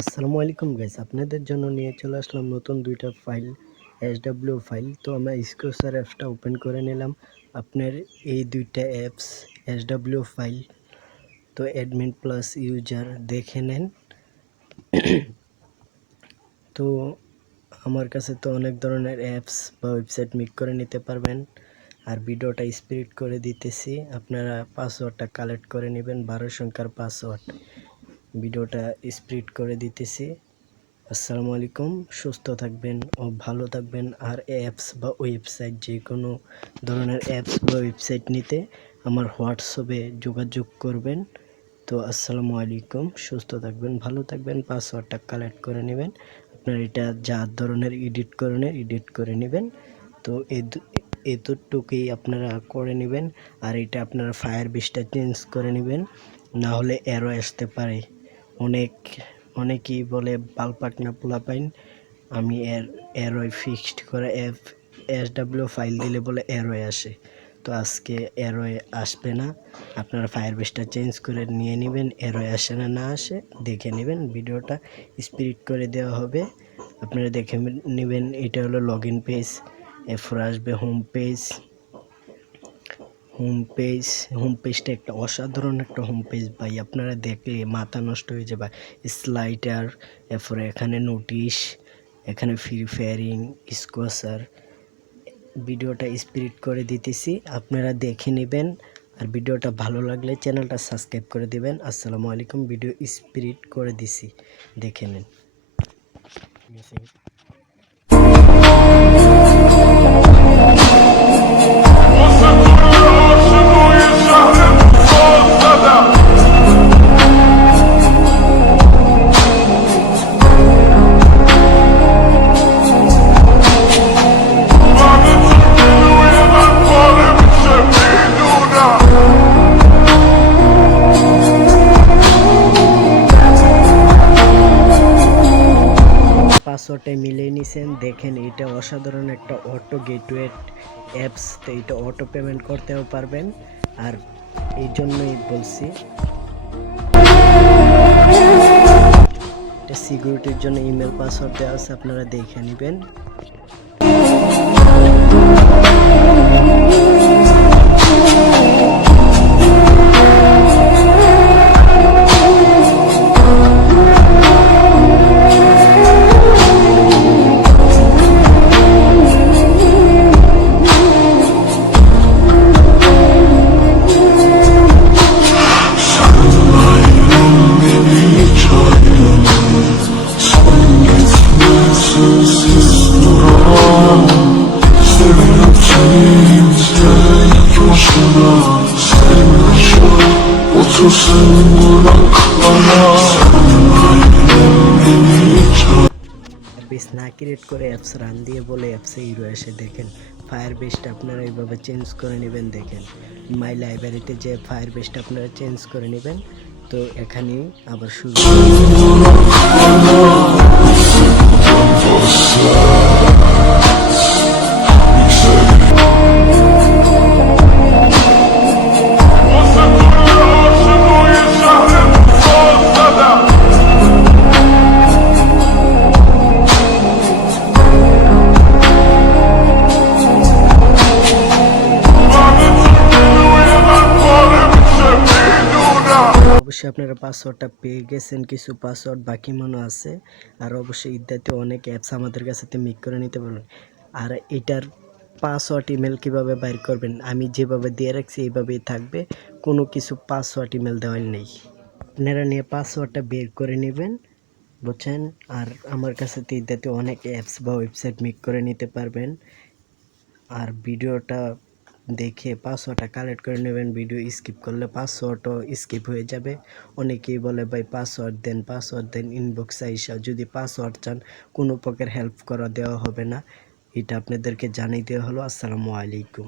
আসসালামু আলাইকুম গাইস, আপনাদের জন্য নিয়ে চলে আসলাম নতুন দুইটা ফাইল, SW ফাইল। তো আমরা স্ক্রসার অ্যাপসটা ওপেন করে নিলাম। আপনার এই দুইটা অ্যাপস SW ফাইল, তো অ্যাডমিন প্লাস ইউজার দেখে নেন। তো আমার কাছে তো অনেক ধরনের অ্যাপস বা ওয়েবসাইট মিক্স করে নিতে পারবেন। আর ভিডিওটা স্পিড করে দিতেছি, আপনারা পাসওয়ার্ডটা কালেক্ট করে নেবেন, 12 সংখ্যার পাসওয়ার্ড। ভিডিওটা স্পিড করে দিতেছি। আসসালামু আলাইকুম, সুস্থ থাকবেন ও ভালো থাকবেন। আর অ্যাপস বা ওয়েবসাইট, যে কোনো ধরনের অ্যাপস বা ওয়েবসাইট নিতে আমার হোয়াটসঅ্যাপে যোগাযোগ করবেন। তো আসসালামু আলাইকুম, সুস্থ থাকবেন, ভালো থাকবেন। পাসওয়ার্ডটা কালেক্ট করে নেবেন। আপনার এটা যা ধরনের এডিট করে নেবেন। তো এতটুকুই আপনারা করে নেবেন। আর এটা আপনারা ফায়ারবেসটা চেঞ্জ করে নেবেন, না হলে এরো আসতে পারে। অনেকেই বলে বালপাকনা পোলাপাইন, আমি এরোয় ফিক্সড করে SW ফাইল দিলে বলে এরোয় আসে। তো আজকে এরোয় আসবে না, আপনারা ফায়ারবেসটা চেঞ্জ করে নিয়ে নেবেন। এরোয় আসে না, না আসে দেখে নেবেন। ভিডিওটা স্পিড করে দেওয়া হবে, আপনারা দেখে নেবেন। এটা হলো লগ ইন পেজ, এরপর আসবে হোম পেজটা একটা অসাধারণ একটা হোম পেজ ভাই, আপনারা দেখলে মাথা নষ্ট হয়ে যাবে। স্লাইডার, এরপরে এখানে নোটিশ, এখানে ফ্রি ফায়ারিং, স্কোয়াসার। ভিডিওটা স্পিড করে দিতেছি, আপনারা দেখে নেবেন। আর ভিডিওটা ভালো লাগলে চ্যানেলটা সাবস্ক্রাইব করে দিবেন। আসসালামু আলাইকুম, ভিডিও স্পিড করে দিছি, দেখে নেন। পাসওয়ার্ডটা মিলিয়ে নিছেন, দেখেন এটা অসাধারণ একটা অটো গেটওয়ে অ্যাপস। তো এটা অটো পেমেন্ট করতেও পারবেন। আর এই জন্যই বলছি, এটা সিকিউরিটির জন্য ইমেল পাসওয়ার্ড দেওয়া আছে, আপনারা দেখে নেবেন। বেস না ক্রিয়েট করে অ্যাপস রান দিয়ে বলে অ্যাপসে হিরো এসে, দেখেন ফায়ার বেসটা আপনারা এইভাবে চেঞ্জ করে নেবেন। দেখেন মাই লাইব্রেরিতে যে ফায়ার বেসটা আপনারা চেঞ্জ করে নেবেন। তো এখানেই আবার শুরু। অবশ্যই আপনারা পাসওয়ার্ডটা পেয়ে গেছেন, কিছু পাসওয়ার্ড বাকি মনে আছে। আর অবশ্যই ইত্যাদি অনেক অ্যাপস আমাদের কাছে মিক করে নিতে পারবেন। আর এটার পাসওয়ার্ড ইমেল কিভাবে বাইর করবেন, আমি যেভাবে দিয়ে রাখছি এইভাবেই থাকবে, কোনো কিছু পাসওয়ার্ড ইমেল দেওয়ার নেই। আপনারা নিয়ে পাসওয়ার্ডটা বের করে নেবেন, বুঝছেন। আর আমার কাছে তো ইত্যাদি অনেক অ্যাপস বা ওয়েবসাইট মিক করে নিতে পারবেন। আর ভিডিওটা দেখে পাসওয়ার্ডটা কালেক্ট করে নেবেন। ভিডিও স্কিপ করলে পাসওয়ার্ডও স্কিপ হয়ে যাবে। অনেকেই বলে ভাই পাসওয়ার্ড দেন, ইনবক্সে আইসা যদি পাসওয়ার্ড চান কোনো প্রকার হেল্প করা দেওয়া হবে না। এটা আপনাদেরকে জানিয়ে দেওয়া হলো। আসসালামু আলাইকুম।